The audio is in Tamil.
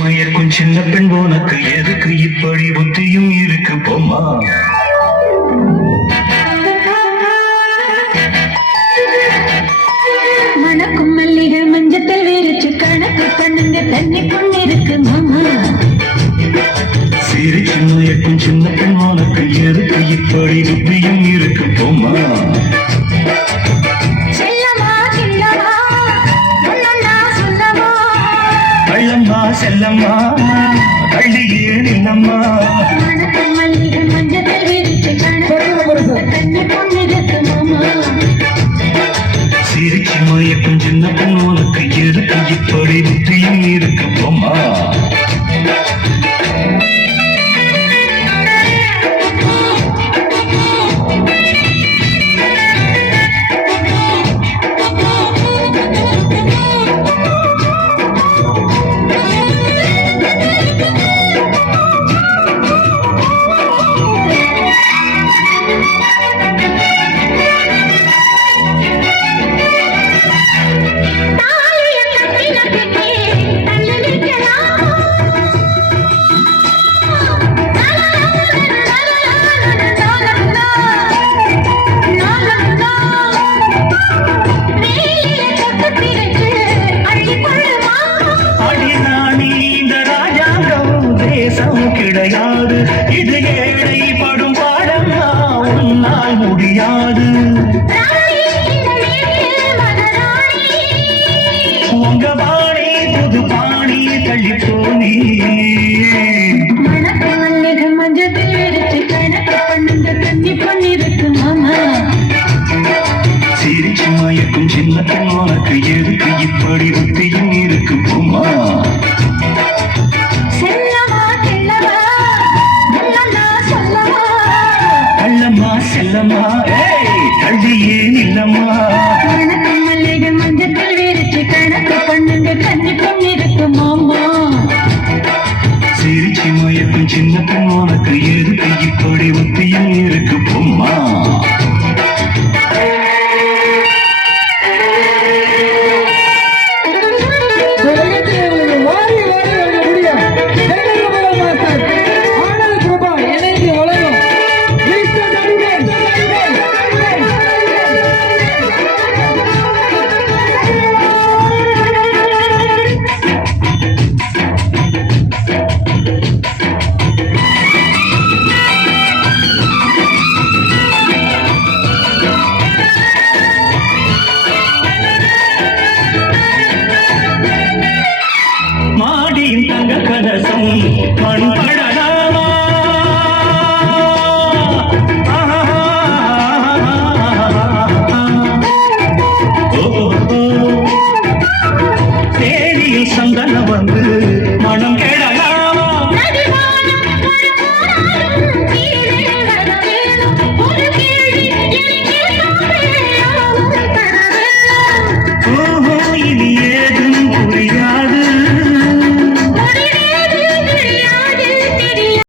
மயக்கும் சின்ன பெண் உனக்கு எதுக்கு? இப்படி புத்தியும் இருக்கு போமா மணக்கும் மல்லிகை மஞ்சத்தில் விரிச்சு கணக்கு பண்ணுங்க தண்ணி பொண்ணிருக்கு மாமா. சிரிச்சு மயக்கும் சின்ன பெண் உனக்கு எதுக்கு? இப்படி புத்தியும் இருக்கு போமா செல்லம்மா. கள்ளியே நின்னம்மா சிரிச்சு மயக்கும் சின்ன பெண் உனக்கு எதுக்கு? இப்படி புத்தியும் இருக்கு இது ஏழை படும் பாடம் உன்னால் முடியாது. உங்க பாணி புது பாணி தள்ளி போனி சிரிச்சு மயக்கும் சின்ன உனக்கு செல்லம்மா ஏய் கள்ளியே நில்லம்மா மாமா சிரிச்சு மயக்கும் சின்ன பெண் உனக்கு எதுக்கு இப்படி புத்தியும் ஆடியின் தங்க கலசம். பண்படலாமா தேடியில் சந்தன வந்து